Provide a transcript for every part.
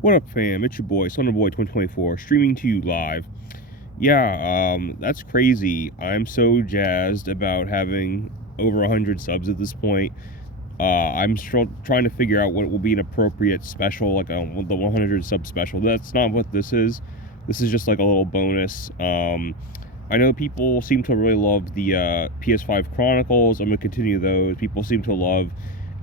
What up, fam? It's your boy, Boy 2024, streaming to you live. Yeah, that's crazy. I'm so jazzed about having over 100 subs at this point. I'm trying to figure out what will be an appropriate special, like the 100 sub special. That's not what this is. This is just like a little bonus. I know people seem to really love the PS5 Chronicles. I'm gonna continue those. People seem to love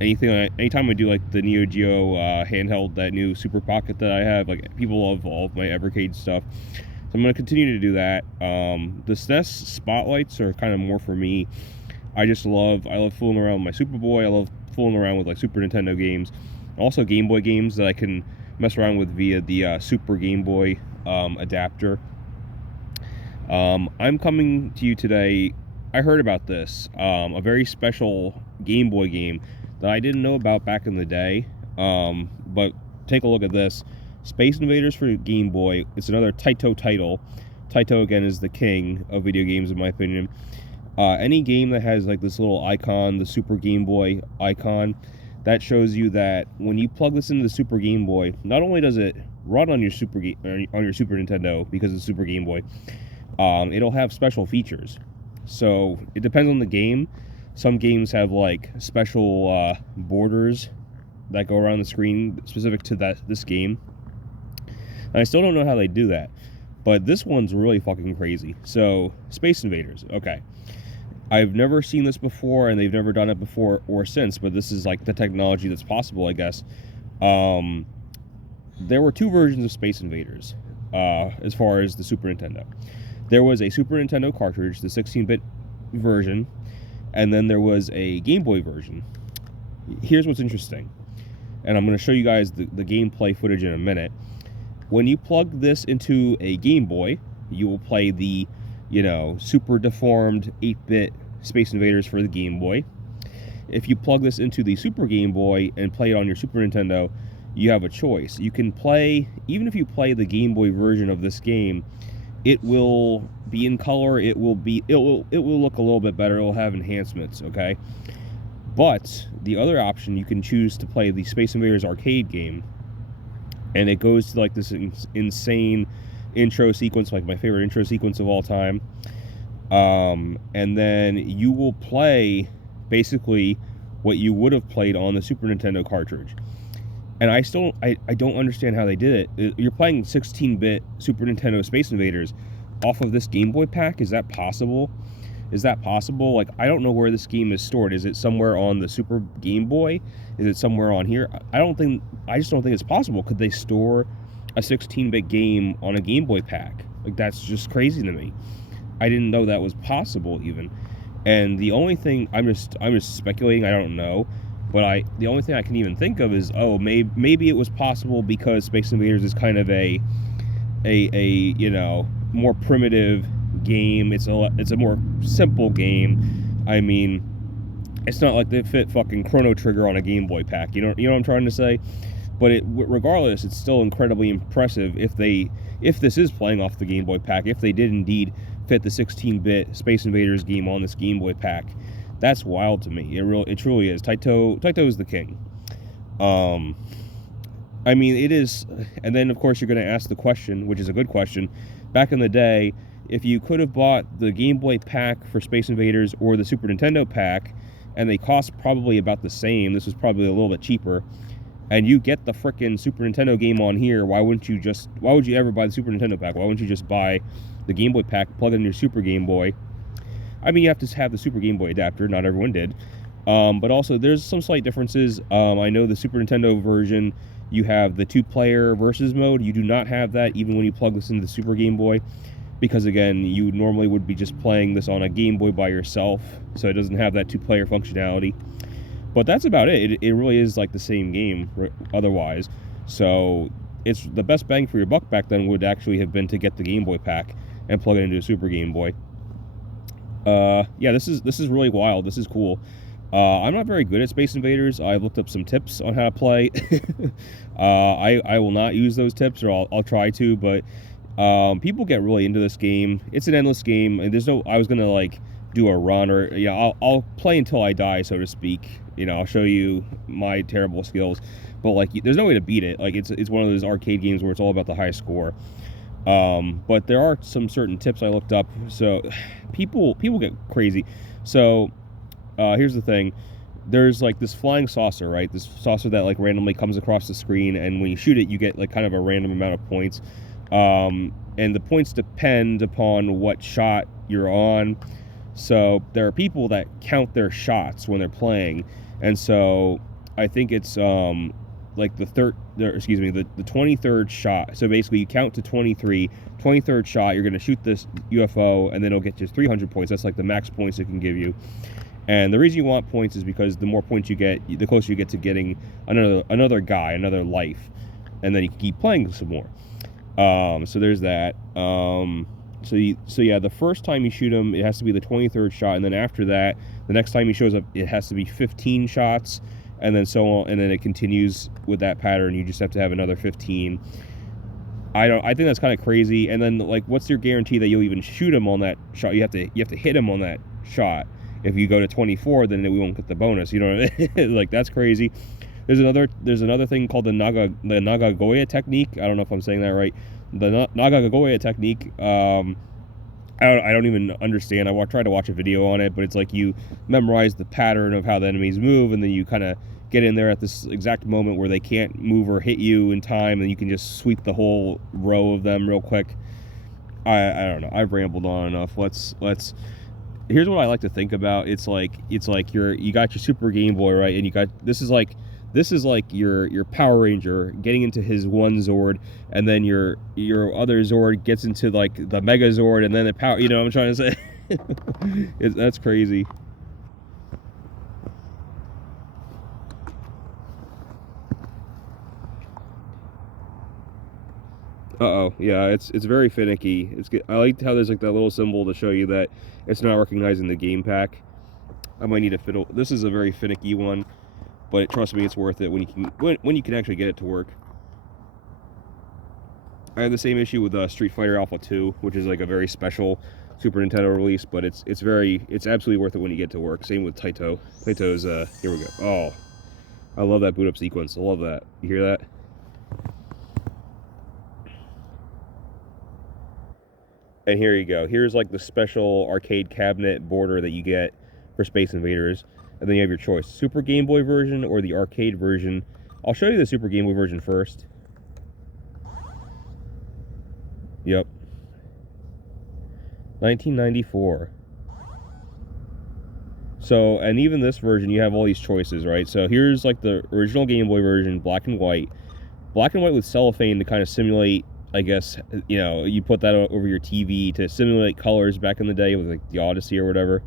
anytime I do like the Neo Geo handheld, that new Super Pocket that I have. Like, people love all of my Evercade stuff, so I'm going to continue to do that. The SNES spotlights are kind of more for me. I love fooling around with my Superboy. I love fooling around with like Super Nintendo games, also Game Boy games that I can mess around with via the Super Game Boy adapter. I'm coming to you today. I heard about this, a very special Game Boy game that I didn't know about back in the day. But take a look at this. Space Invaders for Game Boy. It's another Taito title. Taito, again, is the king of video games, in my opinion. Any game that has like this little icon, the Super Game Boy icon, that shows you that when you plug this into the Super Game Boy, not only does it run on your Super Nintendo because it's Super Game Boy, it'll have special features. So it depends on the game. Some games have like special borders that go around the screen specific to this game. And I still don't know how they do that, but this one's really fucking crazy. So, Space Invaders. Okay, I've never seen this before, and they've never done it before or since, but this is like the technology that's possible, I guess. There were two versions of Space Invaders as far as the Super Nintendo. There was a Super Nintendo cartridge, the 16-bit version, and then there was a Game Boy version. Here's what's interesting, and I'm going to show you guys the gameplay footage in a minute. When you plug this into a Game Boy, you will play the, super deformed 8-bit Space Invaders for the Game Boy. If you plug this into the Super Game Boy and play it on your Super Nintendo, you have a choice. You can play, even if you play the Game Boy version of this game, it will be in color. It will look a little bit better. It will have enhancements, okay? But the other option, you can choose to play the Space Invaders arcade game, and it goes to like this insane intro sequence, like my favorite intro sequence of all time. And then you will play basically what you would have played on the Super Nintendo cartridge. And I don't understand how they did it. You're playing 16-bit Super Nintendo Space Invaders off of this Game Boy pack. Is that possible? Like, I don't know where this game is stored. Is it somewhere on the Super Game Boy? Is it somewhere on here? I just don't think it's possible. Could they store a 16-bit game on a Game Boy pack? Like, that's just crazy to me. I didn't know that was possible even. And the only thing, I'm just speculating, I don't know, but the only thing I can even think of is, maybe it was possible because Space Invaders is kind of a more primitive game. It's a more simple game. I mean, it's not like they fit fucking Chrono Trigger on a Game Boy pack. You know what I'm trying to say? But regardless, it's still incredibly impressive if this is playing off the Game Boy pack. If they did indeed fit the 16-bit Space Invaders game on this Game Boy pack, that's wild to me. It truly is. Taito is the king. I mean, it is. And then of course you're going to ask the question, which is a good question. Back in the day, if you could have bought the Game Boy pack for Space Invaders or the Super Nintendo pack, and they cost probably about the same, this was probably a little bit cheaper, and you get the frickin' Super Nintendo game on here, why would you ever buy the Super Nintendo pack? Why wouldn't you just buy the Game Boy pack, plug it in your Super Game Boy? I mean, you have to have the Super Game Boy adapter, not everyone did. But also, there's some slight differences. I know the Super Nintendo version, you have the 2-player versus mode. You do not have that even when you plug this into the Super Game Boy, because again, you normally would be just playing this on a Game Boy by yourself, so it doesn't have that 2-player functionality. But that's about it. It really is like the same game otherwise. So it's the best bang for your buck back then would actually have been to get the Game Boy pack and plug it into a Super Game Boy. Yeah, this is really wild. This is cool. I'm not very good at Space Invaders. I've looked up some tips on how to play. I will not use those tips, or I'll try to, but people get really into this game. It's an endless game, and I was gonna like do a run, or I'll play until I die, so to speak. I'll show you my terrible skills, but like there's no way to beat it. Like it's one of those arcade games where it's all about the high score. But there are some certain tips I looked up. So people get crazy. So here's the thing. There's like this flying saucer, right? This saucer that like randomly comes across the screen, and when you shoot it, you get like kind of a random amount of points. And the points depend upon what shot you're on. So there are people that count their shots when they're playing, and so I think it's like the 23rd shot. So basically you count to 23rd shot, you're going to shoot this UFO, and then it'll get you 300 points. That's like the max points it can give you. And the reason you want points is because the more points you get, the closer you get to getting another guy, another life, and then you can keep playing some more. So there's that. So yeah, the first time you shoot him, it has to be the 23rd shot, and then after that, the next time he shows up, it has to be 15 shots, and then so on, and then it continues with that pattern. You just have to have another 15. I think that's kind of crazy. And then like, what's your guarantee that you'll even shoot him on that shot? You have to hit him on that shot. If you go to 24, then we won't get the bonus. You know what I mean? Like, that's crazy. There's another thing called the Nagagoya technique. I don't know if I'm saying that right. The Nagagoya technique. I don't even understand. I tried to watch a video on it, but it's like you memorize the pattern of how the enemies move, and then you kind of get in there at this exact moment where they can't move or hit you in time, and you can just sweep the whole row of them real quick. I don't know. I've rambled on enough. Let's. Here's what I like to think about. It's like you got your Super Game Boy, right? And you got this is like your Power Ranger getting into his one Zord, and then your other Zord gets into like the Mega Zord, and then the power. You know what I'm trying to say? That's crazy. Uh-oh, yeah, it's very finicky. I like how there's like that little symbol to show you that it's not recognizing the game pack. I might need to fiddle. This is a very finicky one, but trust me, it's worth it when you can actually get it to work. I have the same issue with Street Fighter Alpha 2, which is like a very special Super Nintendo release, but it's absolutely worth it when you get it to work. Same with Taito. Taito's here we go. Oh, I love that boot up sequence. I love that. You hear that? And here you go. Here's like the special arcade cabinet border that you get for Space Invaders. And then you have your choice. Super Game Boy version or the arcade version. I'll show you the Super Game Boy version first. Yep. 1994. So, and even this version, you have all these choices, right? So here's like the original Game Boy version, black and white. Black and white with cellophane to kind of simulate, I guess, you know, you put that over your TV to simulate colors back in the day with like the Odyssey or whatever.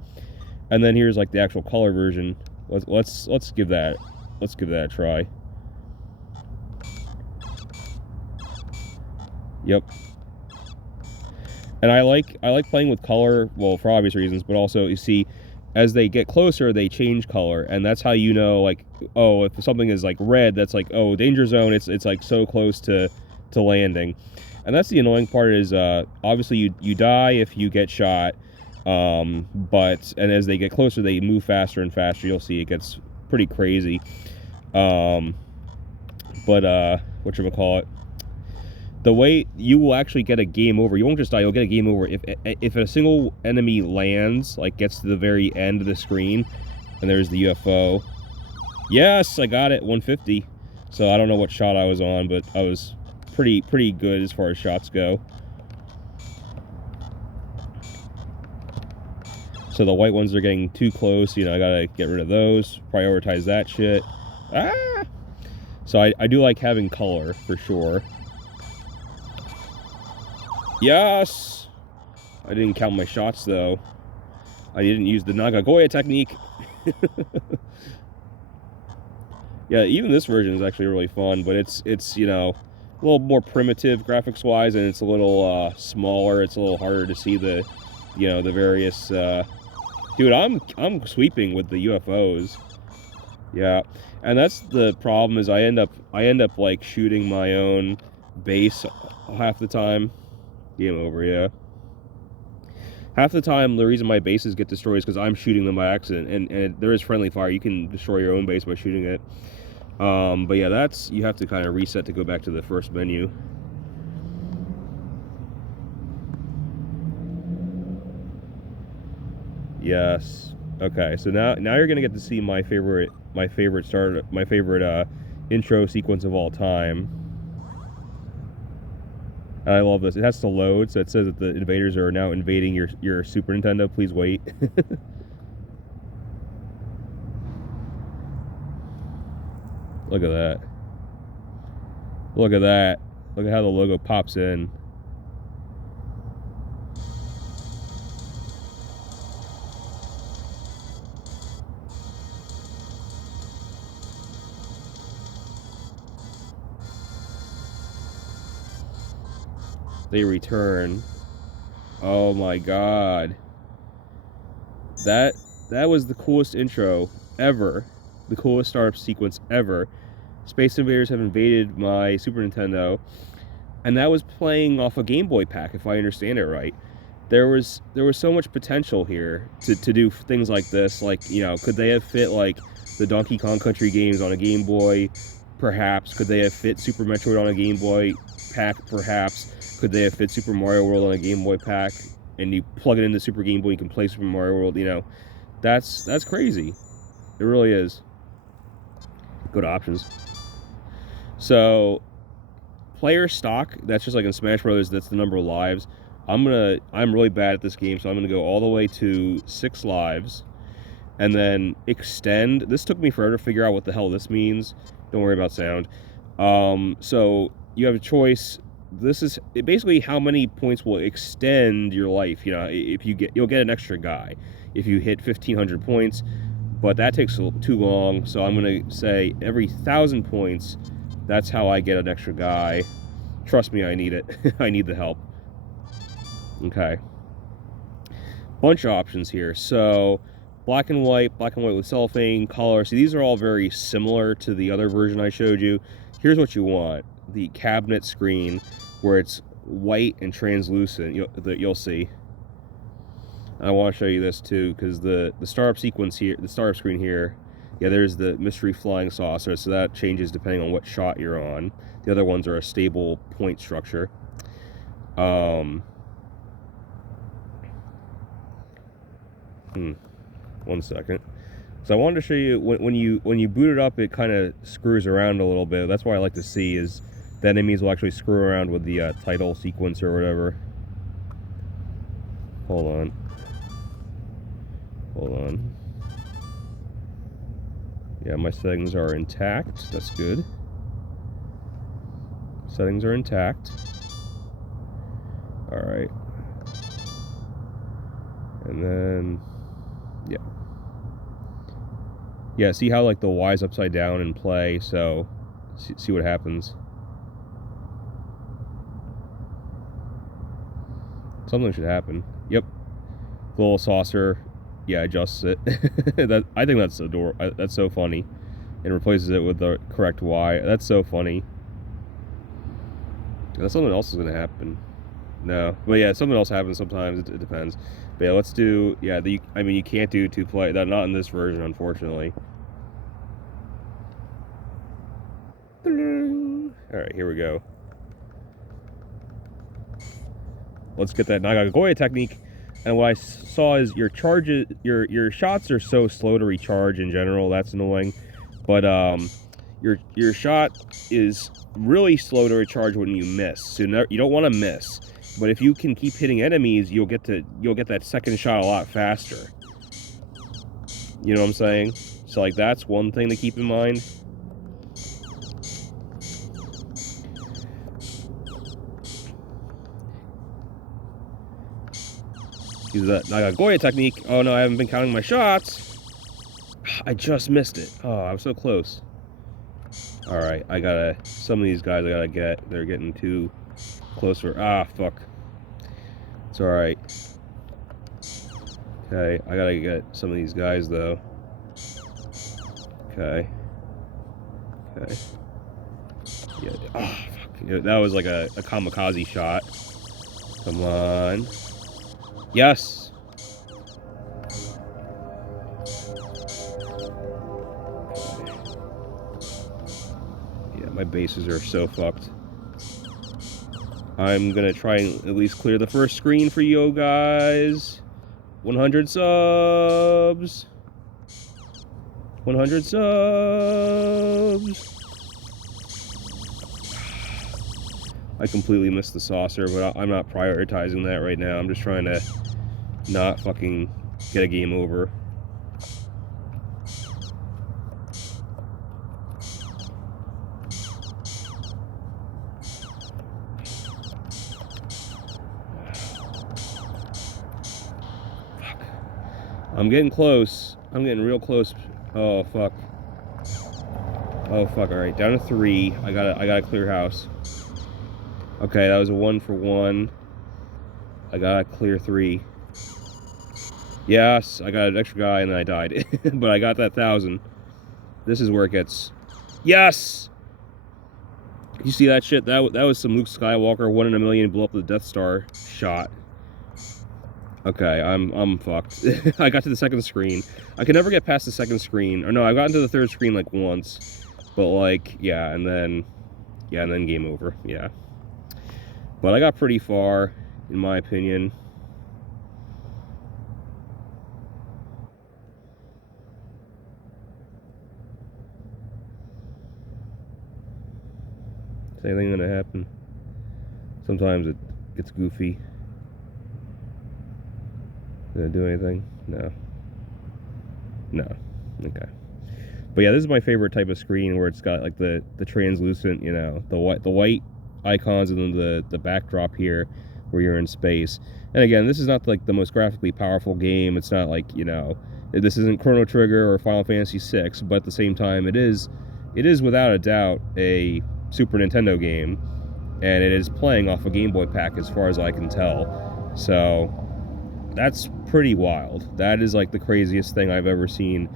And then here's like the actual color version. Let's give that a try. Yep. And I like playing with color, well, for obvious reasons, but also you see as they get closer, they change color, and that's how you know, like, oh, if something is like red, that's like, oh, danger zone. It's like so close to landing. And that's the annoying part is obviously you die if you get shot, but as they get closer, they move faster and faster. You'll see it gets pretty crazy. But whatchamacallit, the way you will actually get a game over, you won't just die, you'll get a game over if a single enemy lands, like gets to the very end of the screen, and there's the UFO. Yes, I got it, 150. So I don't know what shot I was on, but I was pretty good as far as shots go. So the white ones are getting too close, you know, I gotta get rid of those, prioritize that shit. Ah! So I do like having color, for sure. Yes! I didn't count my shots, though. I didn't use the Nagagoya technique. Yeah, even this version is actually really fun, but it's you know, a little more primitive graphics-wise, and it's a little smaller. It's a little harder to see the, you know, the various. Dude, I'm sweeping with the UFOs. Yeah, and that's the problem is I end up like shooting my own base half the time. Game over, yeah. Half the time, the reason my bases get destroyed is because I'm shooting them by accident, and there is friendly fire. You can destroy your own base by shooting it. But yeah, that's, you have to kind of reset to go back to the first menu. Yes. Okay, so now you're gonna get to see my favorite intro sequence of all time. And I love this. It has to load, so it says that the invaders are now invading your Super Nintendo. Please wait. Look at that. Look at that. Look at how the logo pops in. They return. Oh my god. That was the coolest intro ever. The coolest startup sequence ever. Space Invaders have invaded my Super Nintendo, and that was playing off a Game Boy pack, if I understand it right. There was so much potential here to do things like this. Like, you know, could they have fit like the Donkey Kong Country games on a Game Boy? Perhaps. Could they have fit Super Metroid on a Game Boy pack? Perhaps. Could they have fit Super Mario World on a Game Boy pack? And you plug it into Super Game Boy, you can play Super Mario World. You know, that's crazy. It really is. Go to options. So, player stock, that's just like in Smash Brothers, that's the number of lives. I'm really bad at this game, so I'm gonna go all the way to 6 lives, and then extend. This took me forever to figure out what the hell this means. Don't worry about sound. So you have a choice. This is basically how many points will extend your life. You know, if you'll get an extra guy if you hit 1,500 points, but that takes too long. So I'm gonna say every 1,000 points. That's how I get an extra guy. Trust me, I need it. I need the help. Okay. Bunch of options here. So black and white with cellophane, color. See, these are all very similar to the other version I showed you. Here's what you want. The cabinet screen where it's white and translucent. You'll see. I want to show you this too, because the startup sequence here, the startup screen here, yeah, there's the mystery flying saucer, so that changes depending on what shot you're on. The other ones are a stable point structure. 1 second. So I wanted to show you when you boot it up, it kind of screws around a little bit. That's why I like to see is the enemies will actually screw around with the title sequence or whatever. Hold on. Yeah, my settings are intact. That's good. Settings are intact. All right. And then, yeah. Yeah, see how like the Y's upside down in play, so see what happens. Something should happen. Yep. The little saucer, yeah, adjusts it. I think that's adorable. That's so funny. And replaces it with the correct Y. That's so funny. Something else is gonna happen. No, but yeah, something else happens sometimes. It depends. But yeah, let's do. Yeah, I mean, you can't do 2 play. That not in this version, unfortunately. All right, here we go. Let's get that Nagagoya technique. And what I saw is your shots are so slow to recharge in general. That's annoying. But your shot is really slow to recharge when you miss. So you don't want to miss. But if you can keep hitting enemies, you'll get that second shot a lot faster. You know what I'm saying? So like that's one thing to keep in mind. Use that Nagagoya technique. Oh no, I haven't been counting my shots. I just missed it. Oh, I was so close. All right, some of these guys I gotta get. They're getting too close for. Ah, fuck. It's all right. Okay, I gotta get some of these guys though. Okay. Yeah. Oh, fuck. That was like a kamikaze shot. Come on. Yes. My bases are so fucked. I'm gonna try and at least clear the first screen for you guys. 100 subs. 100 subs. I completely missed the saucer, but I'm not prioritizing that right now. I'm just trying to not fucking get a game over. Fuck. I'm getting close. I'm getting real close. Oh fuck. Oh fuck. All right, down to 3. I gotta clear house. Okay, that was a 1 for 1. I gotta clear 3. Yes, I got an extra guy and then I died. But I got that 1,000. This is where it gets... Yes! You see that shit? That was some Luke Skywalker 1 in a million blow up the Death Star shot. Okay, I'm fucked. I got to the second screen. I could never get past the second screen. Or no, I got into the third screen like once. But like, yeah, and then game over. Yeah. But I got pretty far, in my opinion. Is anything gonna happen? Sometimes it gets goofy. Gonna do anything? No. No. Okay. But yeah, this is my favorite type of screen where it's got like the translucent, you know, the white icons and then the backdrop here where you're in space. And again, this is not like the most graphically powerful game. It's not like, you know, this isn't Chrono Trigger or Final Fantasy VI, but at the same time it is without a doubt a Super Nintendo game, and it is playing off a Game Boy pack as far as I can tell. So that's pretty wild. That is like the craziest thing I've ever seen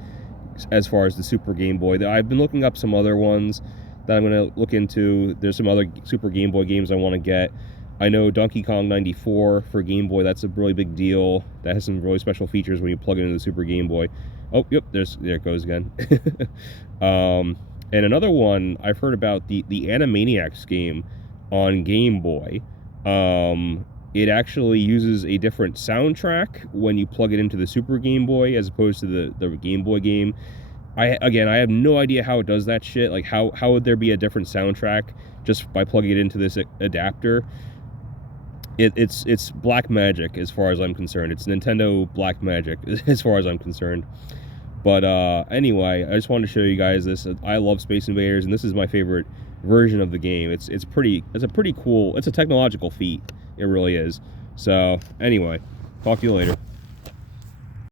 as far as the Super Game Boy. I've been looking up some other ones that I'm going to look into. There's some other Super Game Boy games I want to get. I know Donkey Kong 94 for Game Boy, that's a really big deal. That has some really special features when you plug it into the Super Game Boy. Oh, yep, there it goes again. And another one, I've heard about the Animaniacs game on Game Boy. It actually uses a different soundtrack when you plug it into the Super Game Boy as opposed to the Game Boy game. I have no idea how it does that shit. Like, how would there be a different soundtrack just by plugging it into this adapter? It's black magic as far as I'm concerned. It's Nintendo black magic as far as I'm concerned. But anyway, I just wanted to show you guys this. I love Space Invaders, and this is my favorite version of the game. It's a pretty cool. It's a technological feat. It really is. So anyway, talk to you later.